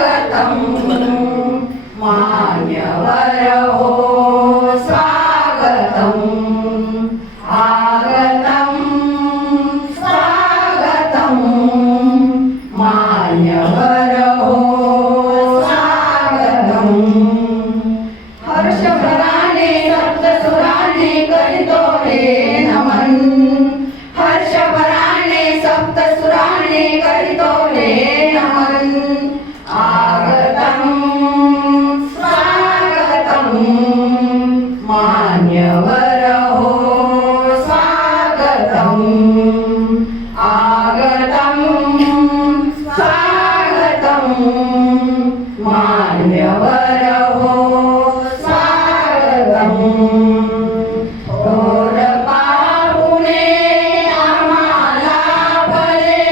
स्वागतम मान्यवर हो स्वागतम आगतम स्वागतम मान्यवर हो स्वागतम हर्षभराने सप्तसुराने करितो हे नमन हर्षभराने सप्तसुराने करितो हे नमन आगतम स्वागतम मान्यवर हो स्वागतम आगतम स्वागतम मान्यवर हो स्वागतम थोर पाहुणे आम्हाला भले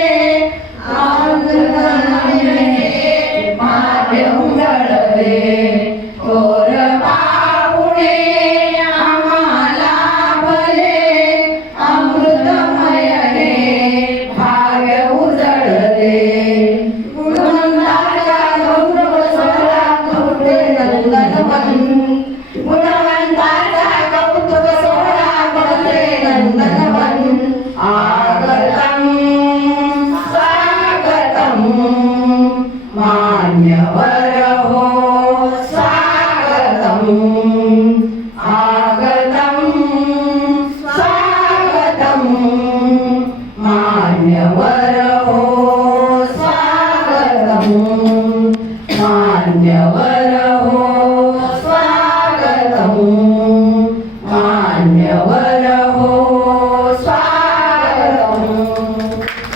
माझे उजळले थोर पाहुणे आम्हाला भले अमृतमय हे भाग्य उजळले गुणवंताच्या गौरव सोहळा कौटे नंदनवन गुणवंताचा कौतुक सोहळा कौटे नंदनवन आगतम स्वागतम मान्यवर हो स्वागतम आगतम स्वागतम मान्यवर हो स्वागतम